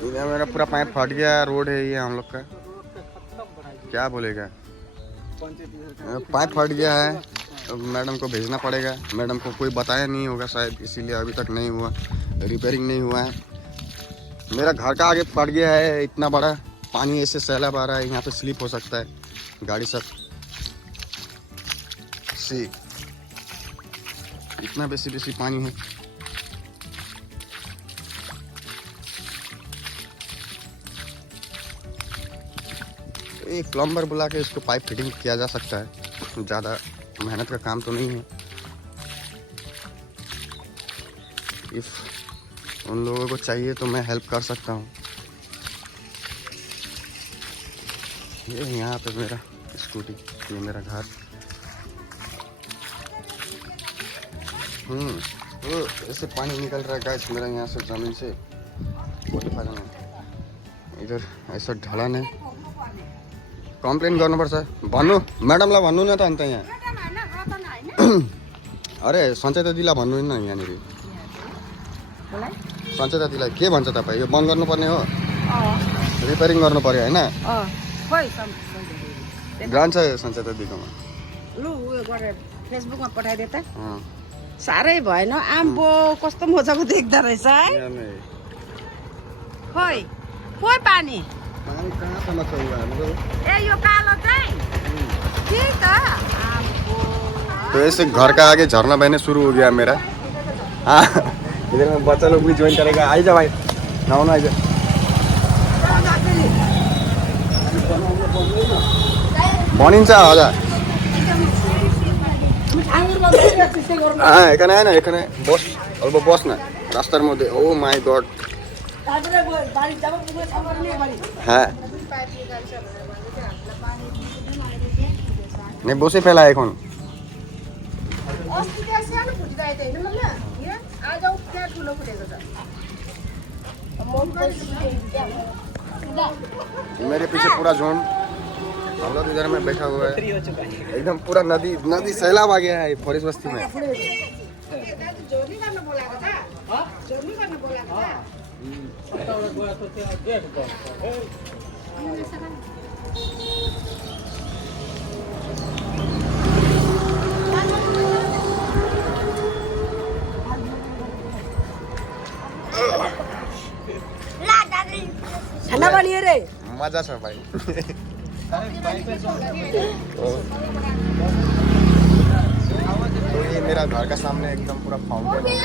इधर मेरा पूरा पाइप फट गया। रोड है ये हम लोग का, क्या बोलेगा। पाइप फट गया है, मैडम को भेजना पड़ेगा। मैडम को कोई बताया नहीं होगा शायद, इसीलिए अभी तक नहीं हुआ, रिपेयरिंग नहीं हुआ है। मेरा घर का आगे फट गया है, इतना बड़ा पानी ऐसे सैलाब आ रहा है, यहाँ पे स्लिप हो सकता है गाड़ी सब। सी इतना बेसी पानी है। एक प्लम्बर बुला के इसको पाइप फिटिंग किया जा सकता है, ज़्यादा मेहनत का काम तो नहीं है। इफ़ उन लोगों को चाहिए तो मैं हेल्प कर सकता हूँ। ये यहाँ पे मेरा स्कूटी, ये मेरा घर। तो ऐसे पानी निकल रहा है गाइस मेरा यहाँ से, ज़मीन से। कोई फायदा नहीं। इधर ऐसा ढलान है, कम्प्लेन गर्नुपर्छ। भन्नु म्याडमलाई भन्नु न त अन्त यहाँ। अरे सञ्चय दिदीलाई भन्नु न यहाँनिर। सञ्चय दिदीलाई के भन्छ तपाईँ? यो बन्द गर्नुपर्ने हो, रिपेयरिङ गर्नु पर्यो होइन? जान्छ सञ्चय दिदीकोमा। लु उयो गरेर फेसबुकमा पठाइदे त। साह्रै भएन, आम्बो कस्तो मजाको देख्दो रहेछ है। खोइ खोइ पानी पानी कहाँसम्म छ हाम्रो? ए यो कालो चाहिँ ठीक त। तो ऐसे घर का आगे झरना बहने शुरू हो गया मेरा। हाँ इधर में बच्चा लोग भी ज्वाइन करेगा। आई जा भाई, नहाओ आई जा। भनिन्छ हजुर। এখানে আয় না, এখানে বস, অল্প বস না রাস্তার মধ্যে। ও মাই গড। হ্যাঁ नहीं बसे फैला है এখন। मेरे पीछे पूरा झोन, हम लोग इधर में बैठा हुआ है। एकदम पूरा नदी सैलाब आ गया है फॉरेस्ट बस्ती में। ठन्डा पानी है रे, मजा छ भाइ। तो ये मेरा घर का सामने एकदम पूरा फाउंटेन है।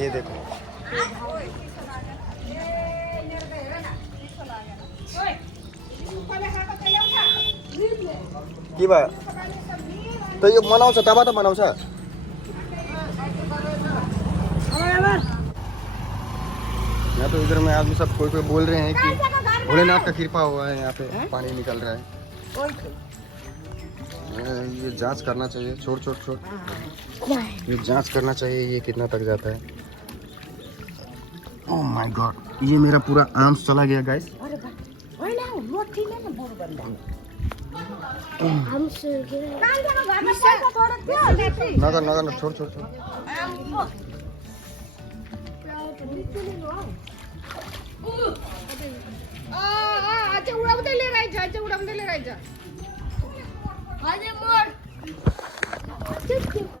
ये देखो के भयो? तो यो मनाउँछ तब त मनाउँछ। यहाँ तो इधर में आदमी सब कोई बोल रहे हैं कि भोलेनाथ का कृपा हुआ है, यहाँ पे पानी निकल रहा है। ये जांच करना चाहिए। छोड़ ये जांच करना चाहिए ये कितना तक जाता है। ओह माय गॉड, ये मेरा पूरा आर्म्स चला गया गाइस। नगर छोड़ अच्छा उडाउँदै लिएर आइज,